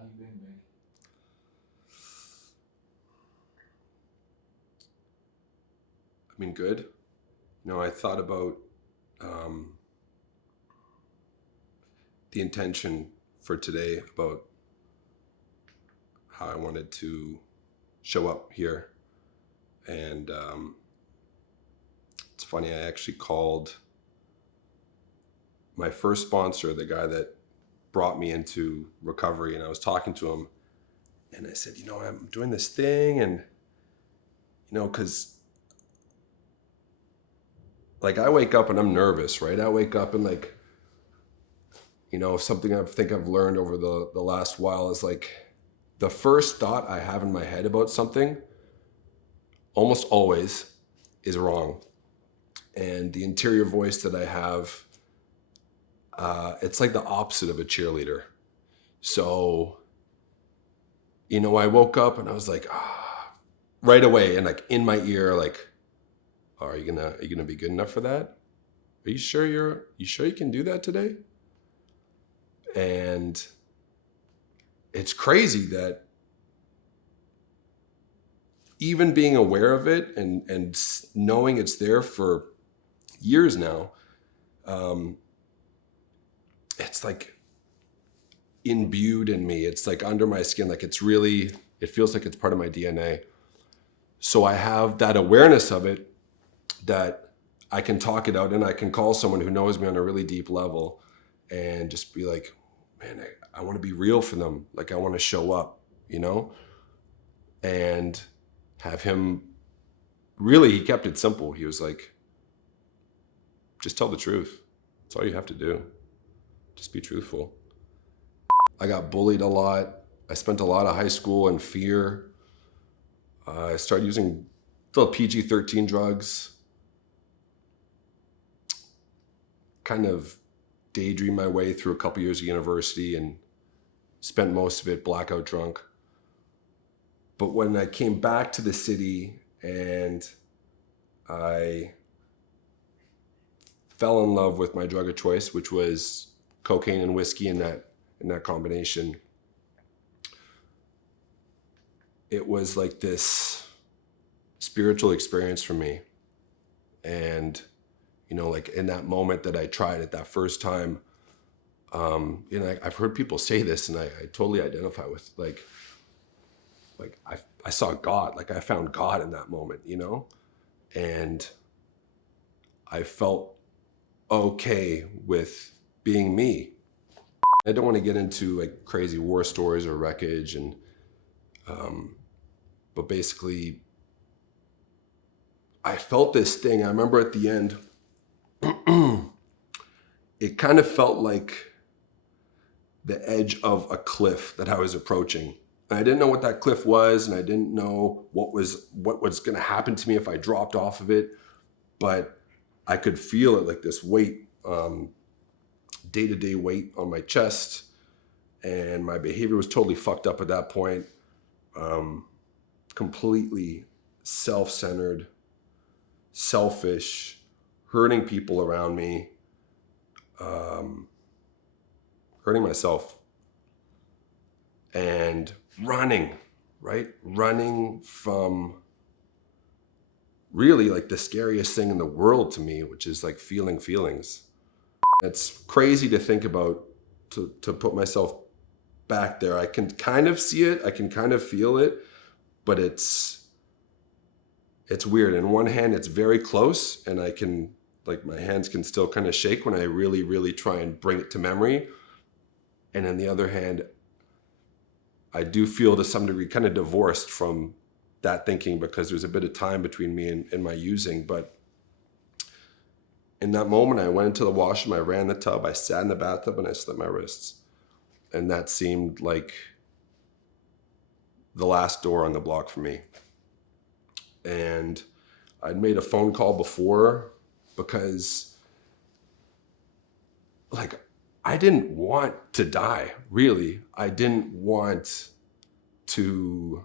How you been, man? I've been good. I thought about the intention for today, about how I wanted to show up here. And it's funny, I actually called my first sponsor, the guy that brought me into recovery, and I was talking to him, and I said, I'm doing this thing, and because I wake up and I'm nervous, right? I wake up and something I think I've learned over the last while is the first thought I have in my head about something almost always is wrong. And the interior voice that I have, it's like the opposite of a cheerleader. So, I woke up and I was like, right away, and in my ear, are you gonna be good enough for that? Are you sure you can do that today? And it's crazy that even being aware of it and knowing it's there for years now, it's imbued in me. It's under my skin. It feels like it's part of my DNA. So I have that awareness of it, that I can talk it out, and I can call someone who knows me on a really deep level and just be like, man, I want to be real for them. I want to show up, and have him, really, he kept it simple. He was like, just tell the truth. That's all you have to do. Just be truthful. I got bullied a lot. I spent a lot of high school in fear. I started using the PG-13 drugs. Kind of daydreamed my way through a couple years of university and spent most of it blackout drunk. But when I came back to the city and I fell in love with my drug of choice, which was cocaine and whiskey in that combination, it was like this spiritual experience for me. And in that moment that I tried it that first time, I've heard people say this, and I totally identify with, I saw God, I found God in that moment, and I felt okay with being me. I don't want to get into crazy war stories or wreckage, and but basically I felt this thing. I remember at the end, it kind of felt like the edge of a cliff that I was approaching. And I didn't know what that cliff was, and I didn't know what was going to happen to me if I dropped off of it. But I could feel it, this weight, day-to-day weight on my chest. And my behavior was totally fucked up at that point. Completely self-centered, selfish, hurting people around me, hurting myself, and running from really the scariest thing in the world to me, which is feeling feelings. It's crazy to think about, to put myself back there. I can kind of see it, I can kind of feel it, but it's weird. In one hand, it's very close, and I can, my hands can still kind of shake when I really, really try and bring it to memory. And on the other hand, I do feel to some degree kind of divorced from that thinking, because there's a bit of time between me and my using. But in that moment, I went into the washroom, I ran the tub, I sat in the bathtub, and I slit my wrists. And that seemed like the last door on the block for me. And I'd made a phone call before, because I didn't want to die, really. I didn't want to,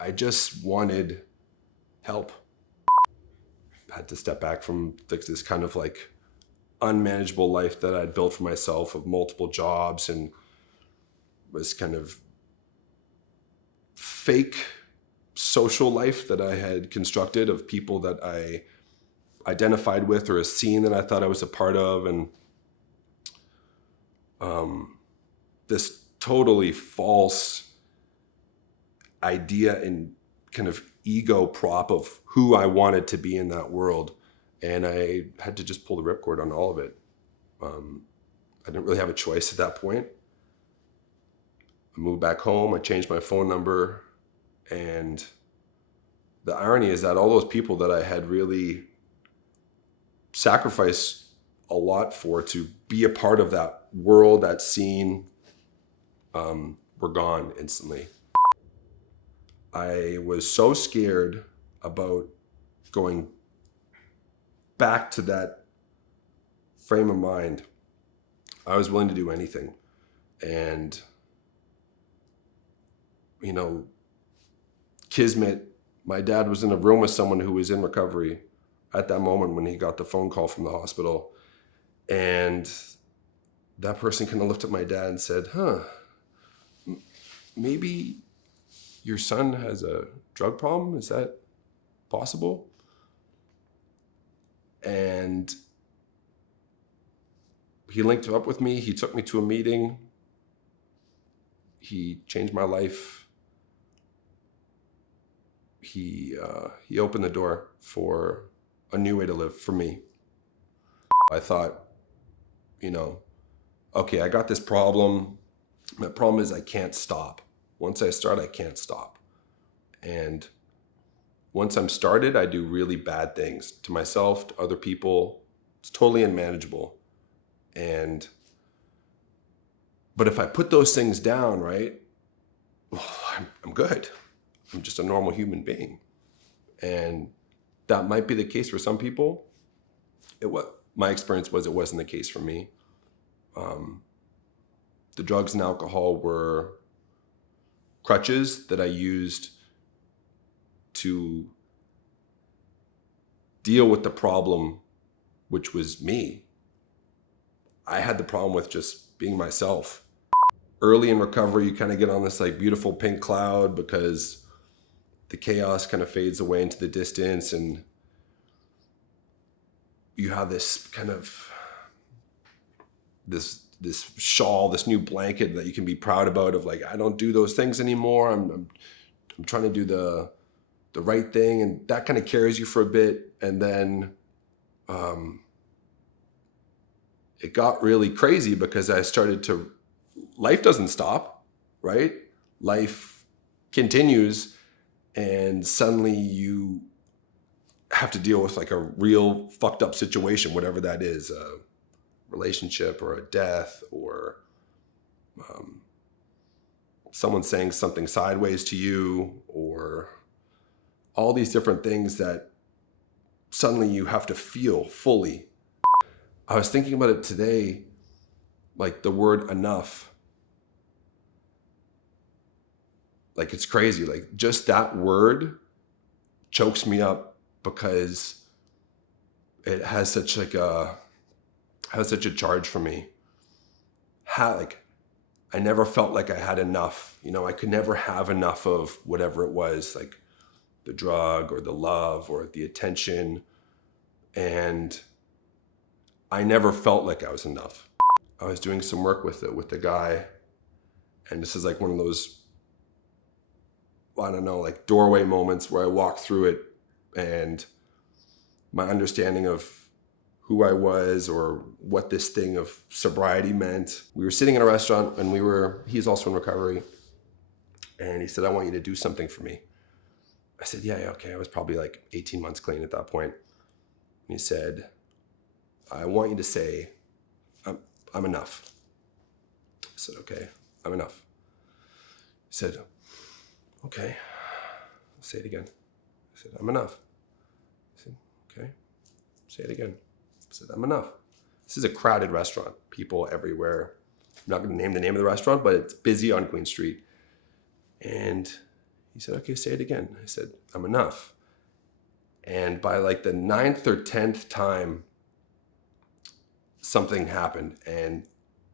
I just wanted help. I had to step back from this kind of unmanageable life that I'd built for myself, of multiple jobs and was kind of fake social life that I had constructed of people that I identified with, or a scene that I thought I was a part of. And this totally false idea and kind of ego prop of who I wanted to be in that world. And I had to just pull the ripcord on all of it. I didn't really have a choice at that point. I moved back home, I changed my phone number, and the irony is that all those people that I had really sacrificed a lot for to be a part of that world, that scene, were gone instantly. I was so scared about going back to that frame of mind. I was willing to do anything. And, you know, kismet, my dad was in a room with someone who was in recovery at that moment when he got the phone call from the hospital. And that person kind of looked at my dad and said, maybe your son has a drug problem? Is that possible? And he linked up with me. He took me to a meeting. He changed my life. He opened the door for a new way to live for me. I thought, you know, okay, I got this problem. My problem is I can't stop. Once I start, I can't stop. And once I'm started, I do really bad things to myself, to other people. It's totally unmanageable. But if I put those things down, right, I'm good. I'm just a normal human being. And that might be the case for some people. My experience was it wasn't the case for me. The drugs and alcohol were crutches that I used to deal with the problem, which was me. I had the problem with just being myself. Early in recovery, you kind of get on this like beautiful pink cloud because the chaos kind of fades away into the distance, and you have this kind of this shawl, this new blanket that you can be proud about of like, I don't do those things anymore. I'm trying to do the right thing, and that kind of carries you for a bit. And then it got really crazy because I started to, life doesn't stop, right? Life continues, and suddenly you have to deal with like a real fucked up situation, whatever that is, a relationship or a death, or someone saying something sideways to you, or all these different things that suddenly you have to feel fully. I was thinking about it today, like the word enough. Like it's crazy, like just that word chokes me up because it has such a charge for me. I never felt like I had enough. You know, I could never have enough of whatever it was, like the drug or the love or the attention. And I never felt like I was enough. I was doing some work with the guy, and this is like one of those, I don't know, like doorway moments where I walk through it, and my understanding of who I was or what this thing of sobriety meant. We were sitting in a restaurant, and he's also in recovery, and he said, I want you to do something for me. I said, yeah, okay. I was probably like 18 months clean at that point. And he said, I want you to say, I'm enough. I said, okay, I'm enough. He said, okay, say it again. I said, I'm enough. He said, okay, say it again. I said, I'm enough. This is a crowded restaurant, people everywhere. I'm not gonna name the name of the restaurant, but it's busy on Queen Street. And he said, okay, say it again. I said, I'm enough. And by like the 9th or 10th time, something happened and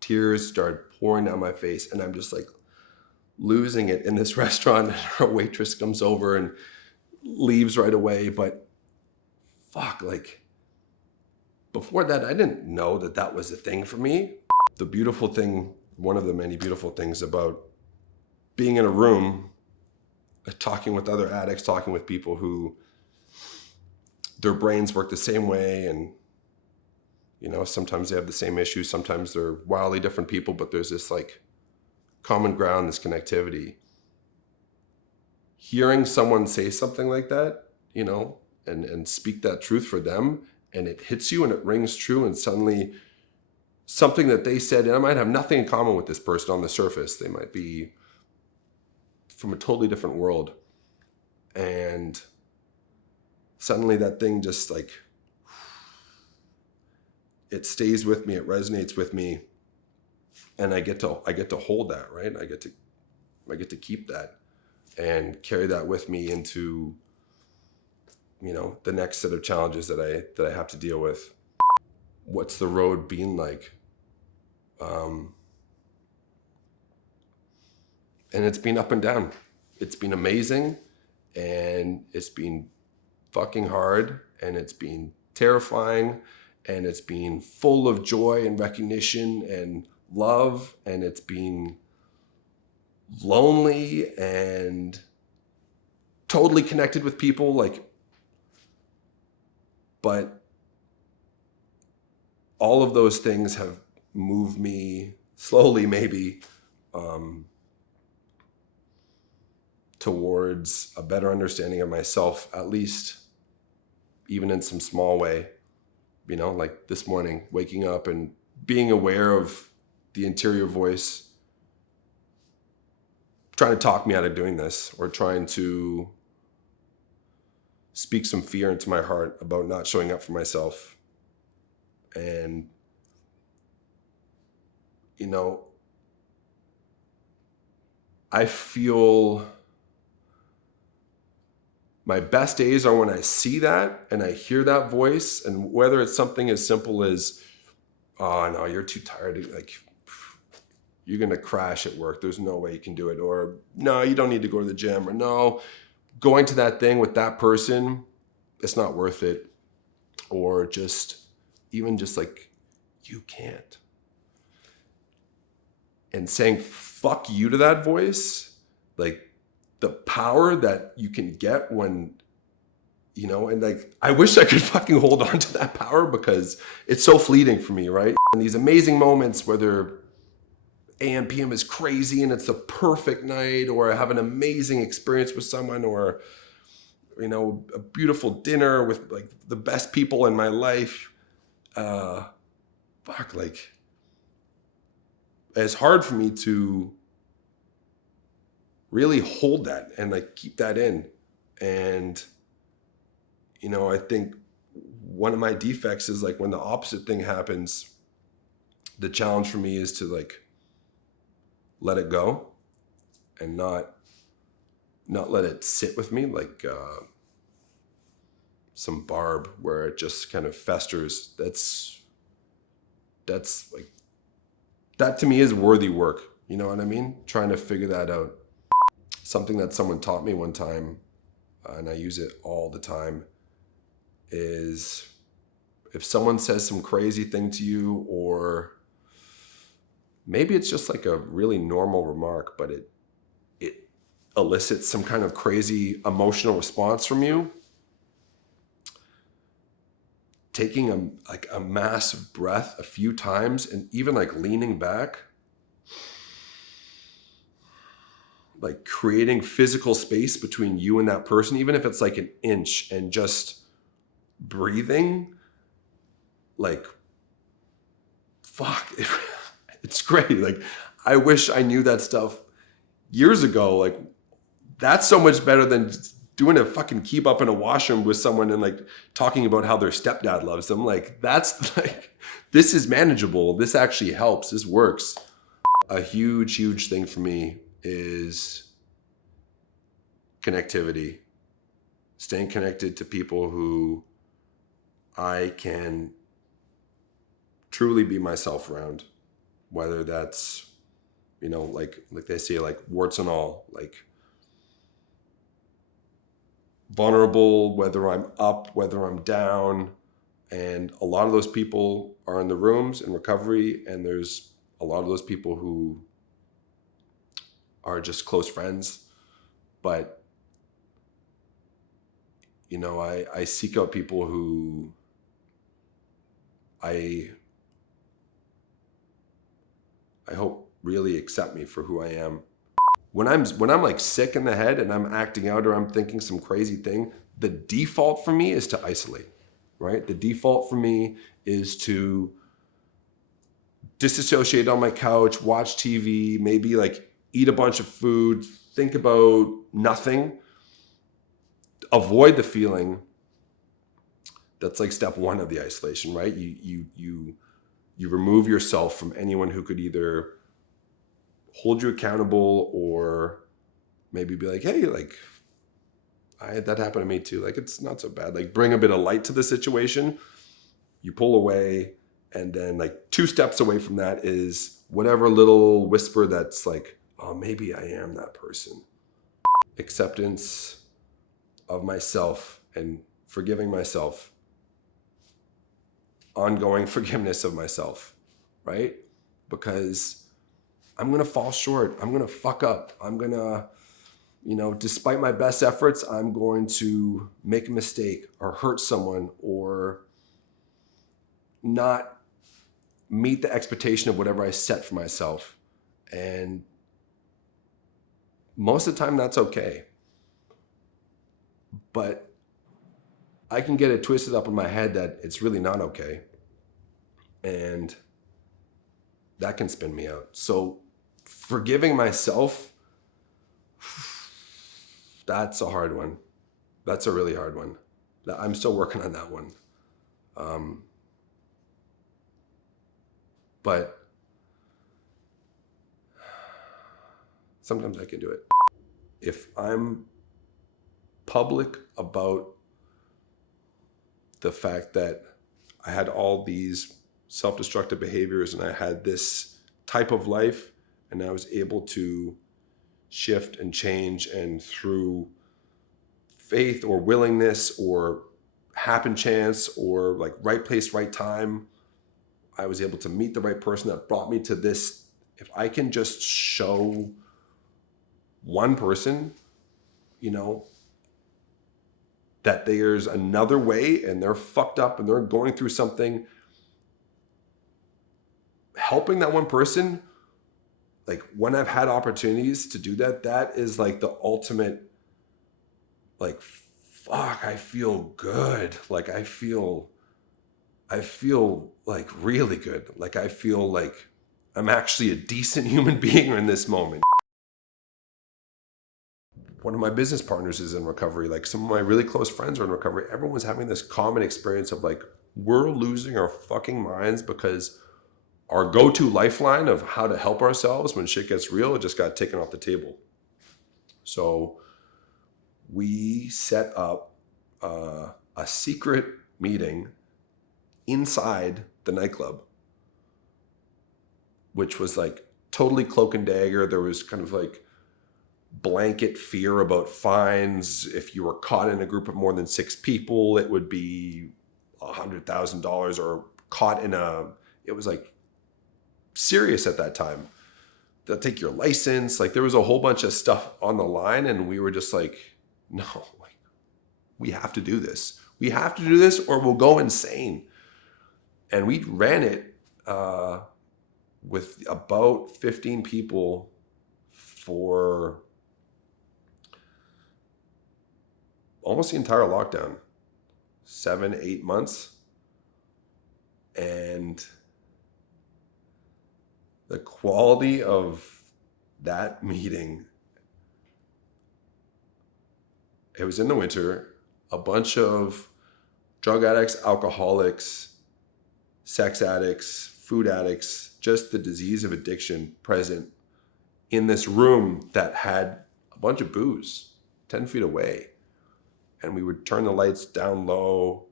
tears started pouring down my face. And I'm just like, losing it in this restaurant, and our waitress comes over and leaves right away. But fuck, like before that, I didn't know that that was a thing for me. The beautiful thing, one of the many beautiful things about being in a room, talking with other addicts, talking with people who their brains work the same way, and you know, sometimes they have the same issues, sometimes they're wildly different people, but there's this like common ground, this connectivity. Hearing someone say something like that, you know, and speak that truth for them, and it hits you and it rings true, and suddenly something that they said, and I might have nothing in common with this person on the surface. They might be from a totally different world. And suddenly that thing just like, it stays with me, it resonates with me, and I get to hold that, right? I get to keep that and carry that with me into, you know, the next set of challenges that I have to deal with. What's the road been like? And it's been up and down. It's been amazing, and it's been fucking hard, and it's been terrifying, and it's been full of joy and recognition and love, and it's been lonely and totally connected with people, like, but all of those things have moved me slowly, maybe, towards a better understanding of myself, at least, even in some small way. You know, like this morning, waking up and being aware of the interior voice trying to talk me out of doing this, or trying to speak some fear into my heart about not showing up for myself. And, you know, I feel my best days are when I see that and I hear that voice, and whether it's something as simple as, oh no, you're too tired, like you're gonna crash at work, there's no way you can do it, or no, you don't need to go to the gym, or no, going to that thing with that person, it's not worth it, or just even just like, you can't. And saying fuck you to that voice, like the power that you can get when, you know, and like, I wish I could fucking hold on to that power, because it's so fleeting for me, right? And these amazing moments, whether AM, PM is crazy and it's the perfect night, or I have an amazing experience with someone, or, you know, a beautiful dinner with like the best people in my life, fuck, like, it's hard for me to really hold that and like keep that in. And, you know, I think one of my defects is like when the opposite thing happens, the challenge for me is to like let it go and not let it sit with me like some barb where it just kind of festers. That's like, that to me is worthy work. You know what I mean? Trying to figure that out. Something that someone taught me one time, and I use it all the time, is if someone says some crazy thing to you, or maybe it's just like a really normal remark, but it elicits some kind of crazy emotional response from you, taking a massive breath a few times, and even like leaning back, like creating physical space between you and that person, even if it's like an inch, and just breathing, like, fuck, it's great. Like, I wish I knew that stuff years ago. Like, that's so much better than doing a fucking keep up in a washroom with someone and like talking about how their stepdad loves them. Like, that's like, this is manageable. This actually helps. This works. A huge, huge thing for me is connectivity. Staying connected to people who I can truly be myself around, whether that's you know, like they say, like warts and all, like vulnerable, whether I'm up, whether I'm down. And a lot of those people are in the rooms in recovery, and there's a lot of those people who are just close friends. But, you know, I seek out people who I hope really accept me for who I am. When I'm like sick in the head and I'm acting out or I'm thinking some crazy thing, the default for me is to isolate, right? The default for me is to disassociate on my couch, watch TV, maybe like eat a bunch of food, think about nothing, avoid the feeling. That's like step one of the isolation, right? You remove yourself from anyone who could either hold you accountable or maybe be like, hey, like that happened to me too. Like, it's not so bad. Like, bring a bit of light to the situation. You pull away, and then like 2 steps away from that is whatever little whisper that's like, oh, maybe I am that person. Acceptance of myself and forgiving myself. Ongoing forgiveness of myself, right? Because I'm going to fall short. I'm going to fuck up. I'm going to, you know, despite my best efforts, I'm going to make a mistake or hurt someone or not meet the expectation of whatever I set for myself. And most of the time that's okay. But I can get it twisted up in my head that it's really not okay. And that can spin me out. So forgiving myself, that's a hard one. That's a really hard one. I'm still working on that one. But sometimes I can do it. If I'm public about the fact that I had all these self-destructive behaviors and I had this type of life, and I was able to shift and change, and through faith or willingness or happen chance or like right place, right time, I was able to meet the right person that brought me to this. If I can just show one person, you know, that there's another way and they're fucked up and they're going through something, helping that one person, like when I've had opportunities to do that, that is like the ultimate, like, fuck, I feel good. Like I feel like really good. Like I feel like I'm actually a decent human being in this moment. One of my business partners is in recovery. Like some of my really close friends are in recovery. Everyone's having this common experience of like, we're losing our fucking minds because our go-to lifeline of how to help ourselves when shit gets real, it just got taken off the table. So we set up a secret meeting inside the nightclub, which was like totally cloak and dagger. There was kind of like blanket fear about fines. If you were caught in a group of more than 6 people, it would be $100,000, or caught in it was like serious at that time. They'll take your license. Like there was a whole bunch of stuff on the line, and we were just like, no, like, we have to do this. We have to do this or we'll go insane. And we ran it with about 15 people for almost the entire lockdown, 7-8 months. And the quality of that meeting, it was in the winter, a bunch of drug addicts, alcoholics, sex addicts, food addicts, just the disease of addiction present in this room that had a bunch of booze 10 feet away. And we would turn the lights down low,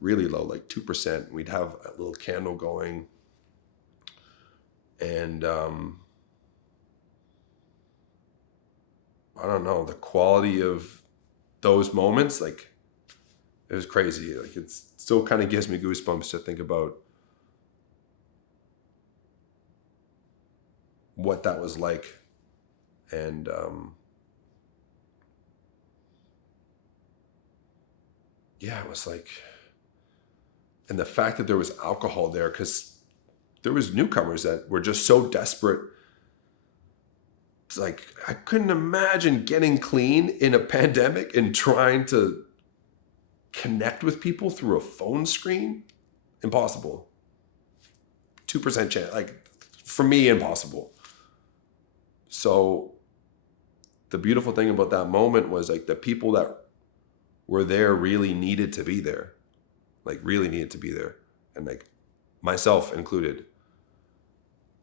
really low, like 2%. We'd have a little candle going. And I don't know, the quality of those moments, like it was crazy. Like it still kind of gives me goosebumps to think about what that was like. And yeah, it was like, and the fact that there was alcohol there, because there was newcomers that were just so desperate. It's like, I couldn't imagine getting clean in a pandemic and trying to connect with people through a phone screen. Impossible. 2% chance. Like, for me, impossible. So the beautiful thing about that moment was like the people that were there really needed to be there. Like really needed to be there. And like myself included.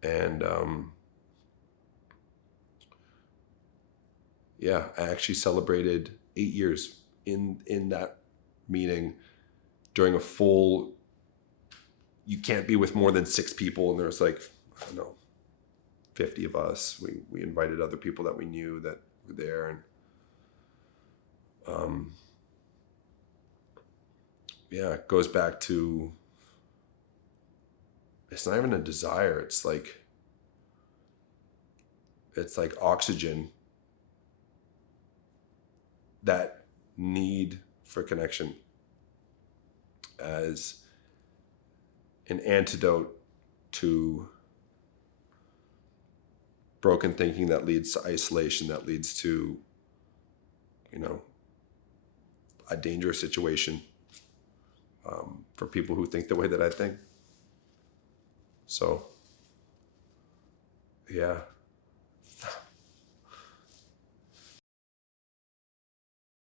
And yeah, I actually celebrated 8 years in that meeting during a full, you can't be with more than 6 people. And there was like, I don't know, 50 of us. We invited other people that we knew that were there. And yeah, it goes back to, it's not even a desire. It's like oxygen, that need for connection as an antidote to broken thinking that leads to isolation, that leads to, a dangerous situation for people who think the way that I think. So, yeah,